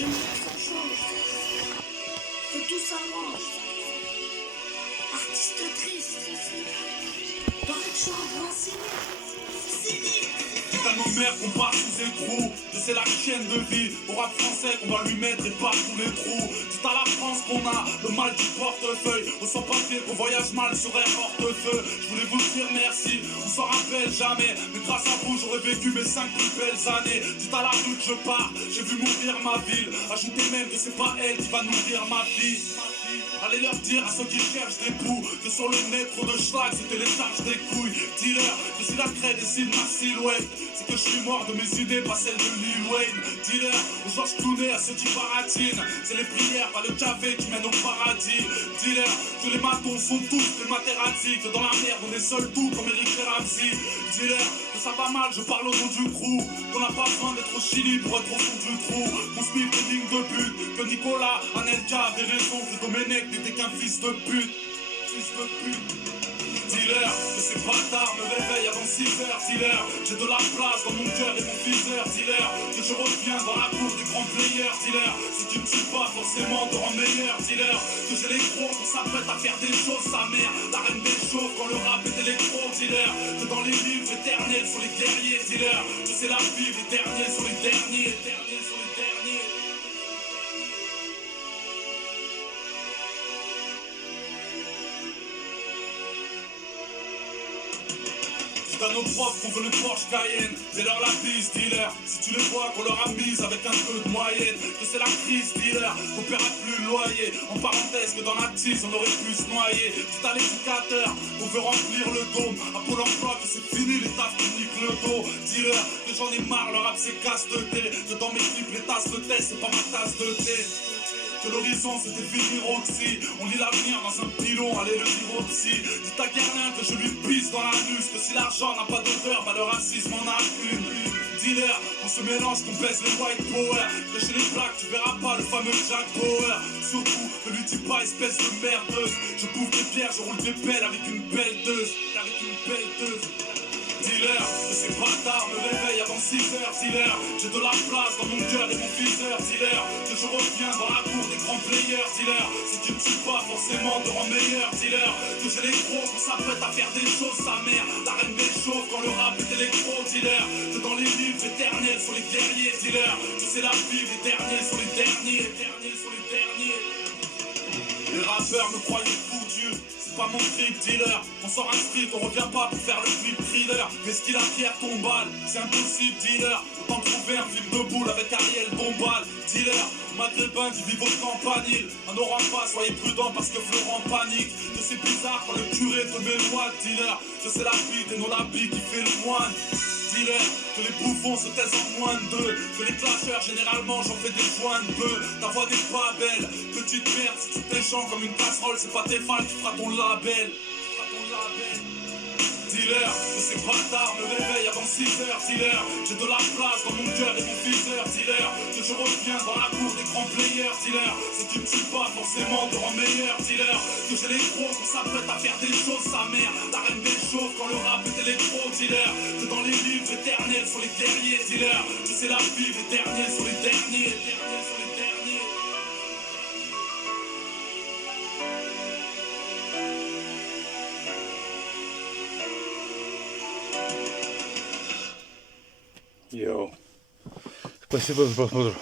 J'aimerais que ça change, que tout s'arrange. Artiste triste, paraît que je suis un grand cynique. C'est à nos mères qu'on part sous écrou, que c'est la chaîne de vie. Au rap français qu'on va lui mettre et pas tous les trous. C'est à la France qu'on a le mal du portefeuille. Au sans-papier qu'on voyage mal serait portefeuille. Je voulais vous dire merci, on s'en rappelle jamais. Mais grâce à vous j'aurais vécu mes 5 plus belles années. C'est à la rue que je pars, j'ai vu mourir ma ville. Ajoutez même que c'est pas elle qui va nourrir ma fille. Allez leur dire à ceux qui cherchent des poux que sur le net trop de schlag se télécharge des couilles. Dis-leur que si la craie dessine ma silhouette, c'est que je suis mort de mes idées, pas celles de Lil Wayne. Dis-leur aux Georges Clooney, à ceux qui baratinent, c'est les prières, pas le café qui mène au paradis. Dis-leur que les matons sont tous des Materazzi, que dans la merde on est seul tout comme Eric Ramsey. Dis-leur que ça va mal, je parle au nom du crew, qu'on n'a pas besoin d'être au Chili pour être au fond du trou, qu'on se mille des lignes de but, que Nicolas, Anelka avait raison, que Domenech n'était qu'un fils de pute. Fils de pute. Dis-leur que ces bâtards me réveillent avant 6h. Dis-leur j'ai de la place dans mon cœur et mon viseur. Dis-leur que je reviens dans la cour des grands players. Dis-leur si tu ne tues pas forcément te rend meilleur. Dis-leur que j'ai les gros qu'on s'apprête à faire des choses. Sa mère, la reine des chauves quand le rap est électro. Dis-leur que dans les livres éternels sont les guerriers. Dis-leur que c'est la vie, les derniers sont les derniers. Les derniers sont les derniers. C'est à nos profs qu'on veut le Porsche Cayenne. Fais-leur la bise, dealer. Si tu les vois qu'on leur a mise avec un peu de moyenne, que c'est la crise, dealer, qu'on paiera plus le loyer. En parenthèse, que dans la tise, on aurait pu se noyer. C'est à l'éducateur qu'on veut remplir le dôme. À Pôle emploi, que c'est fini les tafs qui niquent le dos. Dealer, que j'en ai marre, le rap c'est casse de thé. Que dans mes clips, les tasses de thé, c'est pas ma tasse de thé. Que l'horizon c'était finir aussi. On lit l'avenir dans un pilon, allez le dire aussi. Dites à Guerlain que je lui pisse dans la nuque. Que si l'argent n'a pas d'odeur, bah le racisme en a une. Dis-leur qu'on se mélange, qu'on baisse les white power. Que chez les blacks tu verras pas le fameux Jack Bauer. Surtout ne lui dis pas espèce de merdeuse. Je bouffe des pierres, je roule des pelles avec une pelleteuse. Avec une pelleteuse. Dis-leur que ces bâtards me réveillent avant 6h. Dis-leur j'ai de la place dans mon cœur et mon viseur. Dis-leur que je reviens dans la cour des grands players. Dis-leur si tu ne tues pas forcément te rend meilleur. Dis-leur que j'ai les gros qu'on s'apprête à faire des choses. Sa mère, la reine des chauves quand le rap est électro. Dis-leur que dans les livres éternels sont les guerriers. Dis-leur que c'est la vie, les derniers sont les derniers. Les derniers sont les derniers. Les rappeurs me croyaient foutu, c'est pas mon trip dealer. On sort un street, on revient pas pour faire le clip thriller. Mais ce qu'il a Pierre Tombal, c'est impossible dealer. Autant trouver un film de boule avec Ariel Dombal. Dealer, maghrébin qui vit au campanile. Un aura pas, soyez prudent parce que Florent panique. Que c'est bizarre quand le curé te met le moine. Dealer, que c'est la bite et non l'habit qui fait le moine. Dealer, que les bouffons se taisent en moins de deux. Que les clasheurs, généralement, j'en fais des joints de bœuf. Ta voix n'est pas belle, petite merde. Si tu t'échanges comme une casserole, c'est pas tes fans qui fera ton label. Dealer, que ces bâtards me réveillent avant 6h. Dealer, j'ai de la place dans mon cœur et mon viseur. Dealer, que je reviens dans la cour des grands players. Dealer, si tu ne tues pas forcément te rend meilleur. Dealer, que j'ai les gros qu'on s'apprête à faire des choses. Sa mère, la reine des chauves quand le rap est électro. Dealer, que dans les livres éternels sont les guerriers. Dealer, que c'est la vie, les derniers sont les derniers. Les derniers sont les derniers. Йоу. Спасибо за просмотр.